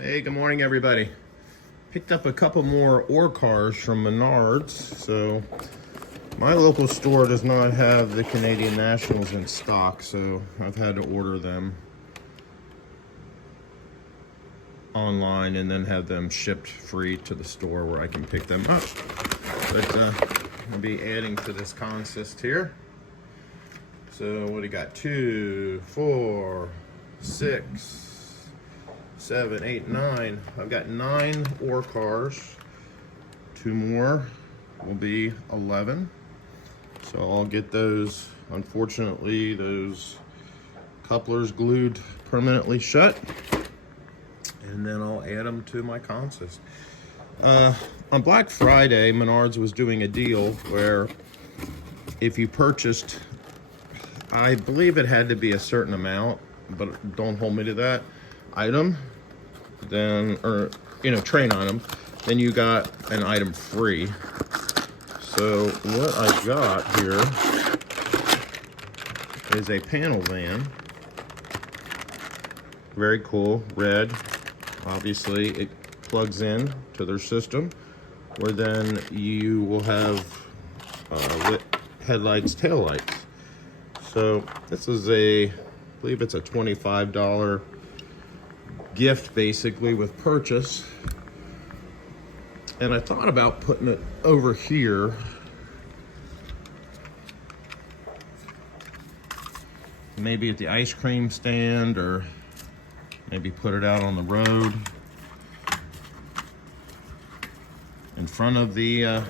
Hey, good morning, everybody. Picked up a couple more ore cars from Menards. So my local store does not have the Canadian Nationals in stock, so I've had to order them online and then have them shipped free to the store where I can pick them up. But I'll be adding to this consist here. So what do you got? 2, 4, 6, 7, 8, 9. I've got 9 ore cars. 2 more will be 11. So I'll get those. Unfortunately, those couplers glued permanently shut, and then I'll add them to my consist. On Black Friday, Menards was doing a deal where if you purchased, I believe it had to be a certain amount, but don't hold me to that, item, then, or, train item, then you got an item free. So what I got here is a panel van. Very cool, red. Obviously, it plugs in to their system, where then you will have lit headlights, taillights. So this is I believe it's a $25 gift basically with purchase. And I thought about putting it over here. Maybe at the ice cream stand, or maybe put it out on the road in front of the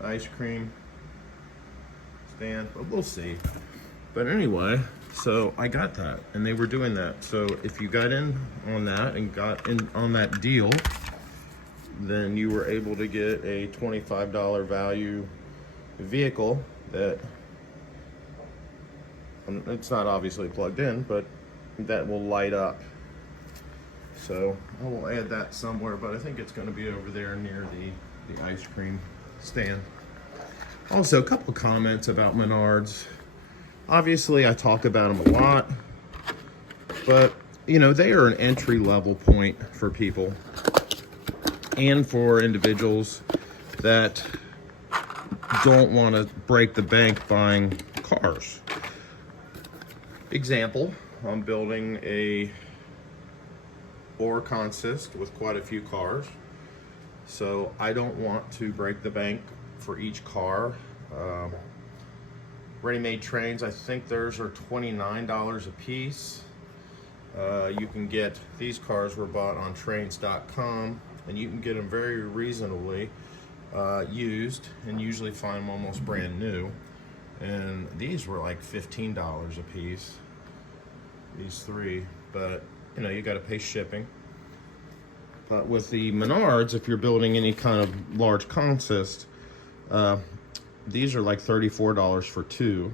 ice cream stand, but we'll see. But anyway, so I got that, and they were doing that. So if you got in on that and got in on that deal, then you were able to get a $25 value vehicle that, it's not obviously plugged in, but that will light up. So I will add that somewhere, but I think it's going to be over there near the ice cream stand. Also, a couple of comments about Menards. Obviously, I talk about them a lot, but they are an entry level point for people and for individuals that don't want to break the bank buying cars. Example, I'm building a ore consist with quite a few cars, so I don't want to break the bank for each car. Ready-made trains, I think theirs are $29 a piece. You can get, these cars were bought on trains.com, and you can get them very reasonably used, and usually find them almost brand new. And these were like $15 a piece, these 3, but you got to pay shipping. But with the Menards, if you're building any kind of large consist, these are like $34 for 2,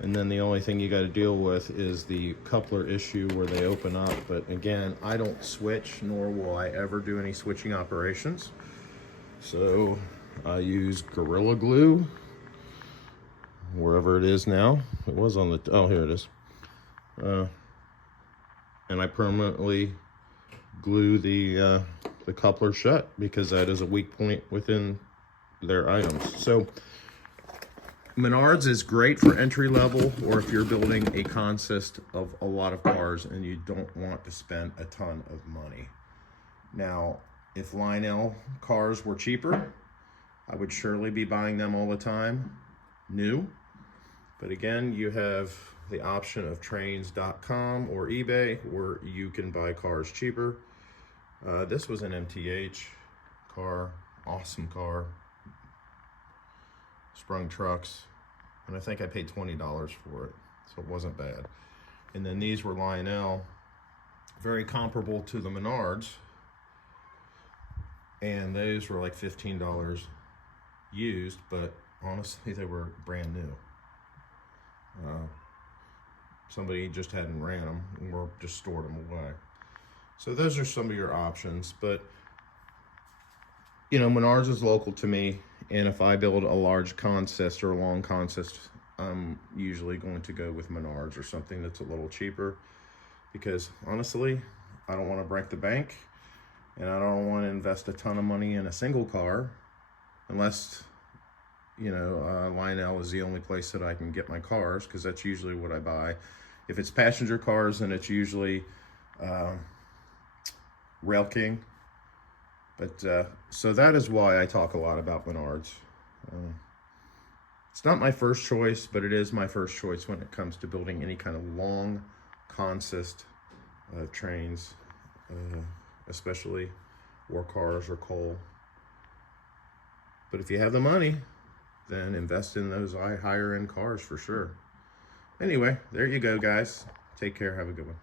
and then the only thing you got to deal with is the coupler issue where they open up. But again, I don't switch, nor will I ever do any switching operations. So I use Gorilla Glue, wherever it is now. It was on the, oh, here it is. And I permanently glue the coupler shut, because that is a weak point within their items. So Menards is great for entry level, or if you're building a consist of a lot of cars and you don't want to spend a ton of money. Now, if Lionel cars were cheaper, I would surely be buying them all the time, new. But again, you have the option of trains.com or eBay, where you can buy cars cheaper. This was an MTH car, awesome car. Sprung trucks, and I think I paid $20 for it, so it wasn't bad. And then these were Lionel, very comparable to the Menards, and those were like $15 used, but honestly they were brand new. Somebody just hadn't ran them or just stored them away. So those are some of your options. But Menards is local to me, and if I build a large consist or a long consist, I'm usually going to go with Menards or something that's a little cheaper, because honestly, I don't want to break the bank, and I don't want to invest a ton of money in a single car unless, you know, Lionel is the only place that I can get my cars, because that's usually what I buy. If it's passenger cars, then it's usually Rail King. But so that is why I talk a lot about Menards. It's not my first choice, but it is my first choice when it comes to building any kind of long consist trains, especially war cars or coal. But if you have the money, then invest in those higher end cars for sure. Anyway, there you go, guys. Take care. Have a good one.